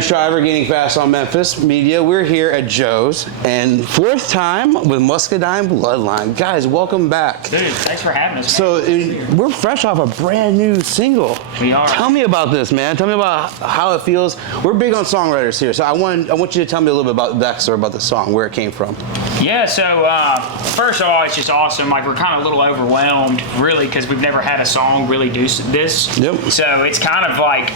Shriver, Gaining Fast on Memphis Media. We're here at Joe's, and fourth time with Muscadine Bloodline. Guys, welcome back. Dude, thanks for having us. So we're fresh off a brand new single. We are. Tell me about this, man. Tell me about how it feels. We're big on songwriters here, so I want you to tell me a little bit about Dexter, about the song, where it came from. Yeah, so first of all, it's just awesome. Like, we're kind of a little overwhelmed, really, because we've never had a song really do this. Yep. So it's kind of like,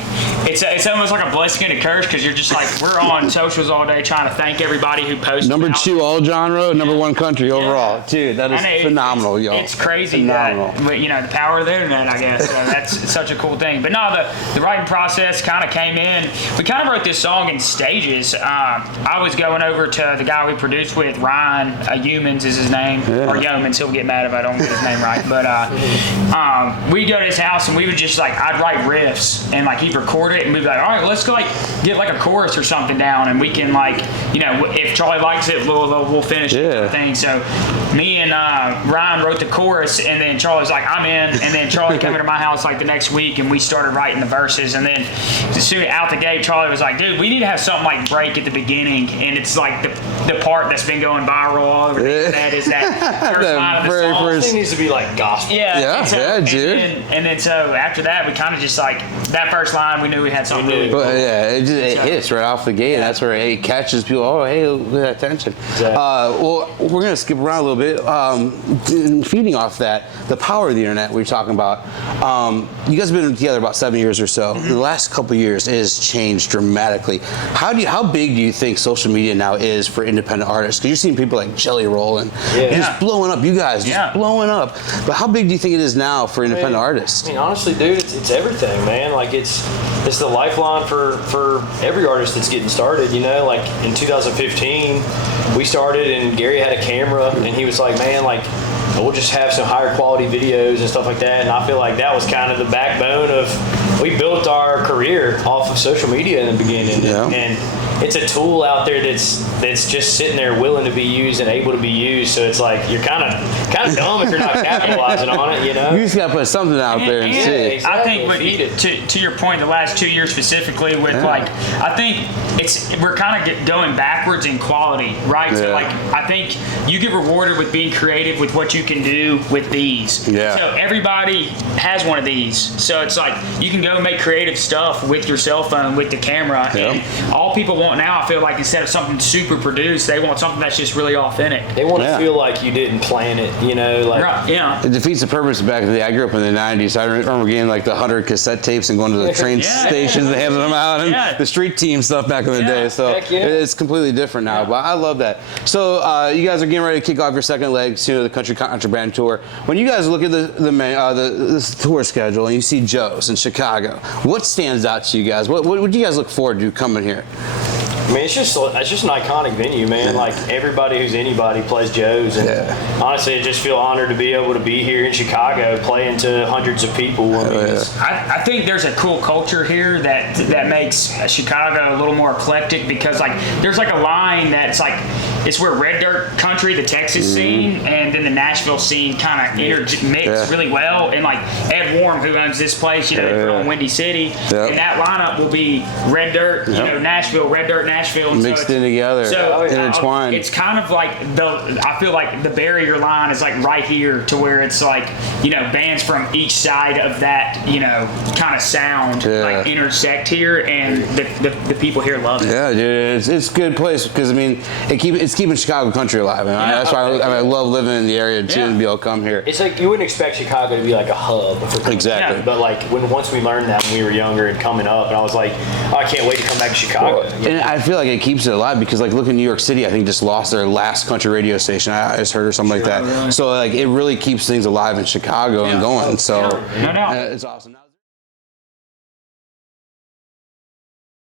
it's almost like a blessing and a curse, because you're just like, we're on socials all day trying to thank everybody who posted. Number 2 all genre, number 1 country overall. Dude, that is phenomenal, y'all. It's crazy phenomenal. That, you know, the power of the internet, I guess. So that's such a cool thing. But no, the writing process kind of came in. We kind of wrote this song in stages. I was going over to the guy we produced with, Ryan, Humans is his name, or Yeomans. He'll get mad if I don't get his name right. But we'd go to his house and we would just like, I'd write riffs and like he'd record it and we'd be like, all right, let's go like get like a chorus or something down and we can like, you know, if Charlie likes it, we'll finish the thing. So me and Ryan wrote the chorus and then Charlie's like, I'm in, and then Charlie came to my house like the next week and we started writing the verses, and then as soon as out the gate, Charlie was like, dude, we need to have something like break at the beginning, and it's like the part that's been going viral all over the internet is that first line of the song. It needs to be like gospel. Yeah, dude. And then so after that, we kind of just like, that first line, we knew we had something really cool. Yeah, it hits right off the gate, and that's where it catches people. Oh, hey, look at that attention. Exactly. Well, we're going to skip around a little bit. Feeding off that, the power of the internet we're talking about. You guys have been together about 7 years or so. The last couple of years, it has changed dramatically. How big do you think social media now is for independent artists? Because you're seeing people like Jelly Roll and just blowing up. You guys just blowing up. But how big do you think it is now for independent artists? I mean, honestly, dude, it's everything, man. Like, it's the lifeline for every artist that's getting started. You know, like in 2015, we started and Gary had a camera and he was like, man, like, we'll just have some higher quality videos and stuff like that. And I feel like that was kind of the backbone of, we built our career off of social media in the beginning. And it's a tool out there that's just sitting there willing to be used and able to be used. So it's like, you're kind of dumb if you're not capitalizing on it, you know? You just got to put something out there and see. Exactly. I think to your point, the last 2 years specifically with like, I think we're kind of going backwards in quality, right? So like, I think you get rewarded with being creative with what you can do with these. So everybody has one of these. So it's like, you can go make creative stuff with your cell phone, with the camera, and all people want now, I feel like, instead of something super produced, they want something that's just really authentic. They want to feel like you didn't plan it, you know? Like, It defeats the purpose back in the day. I grew up in the 90s. I remember getting like the 100 cassette tapes and going to the train stations and handing them out, and the street team stuff back in the day. So it's completely different now, but I love that. So you guys are getting ready to kick off your second leg soon of the Country Contraband Tour. When you guys look at the tour schedule and you see Joe's in Chicago, what stands out to you guys? What do you guys look forward to coming here? I mean, it's just an iconic venue, man. Like, everybody who's anybody plays Joe's, and honestly, I just feel honored to be able to be here in Chicago, playing to hundreds of people. I think there's a cool culture here that makes Chicago a little more eclectic, because like there's like a line that's like, it's where Red Dirt Country, the Texas scene, and then the Nashville scene kind of mix really well. And like Ed Warm, who owns this place, you know, from Windy City, and that lineup will be Red Dirt, you know, Nashville, Red Dirt, Nashville, and mixed in together, intertwined. It's kind of like I feel like the barrier line is like right here, to where it's like, you know, bands from each side of that, you know, kind of sound like intersect here, and the people here love it. Yeah, dude, it's a good place, because I mean, it's keeping Chicago country alive, and that's why I love living in the area too, and be able to come here. It's like, you wouldn't expect Chicago to be like a hub for exactly, but like once we learned that when we were younger and coming up, and I was like, oh, I can't wait to come back to Chicago. And I feel like it keeps it alive, because like, look at New York City, I think just lost their last country radio station, I just heard, or something like that. Really. So like, it really keeps things alive in Chicago and going. So it's awesome.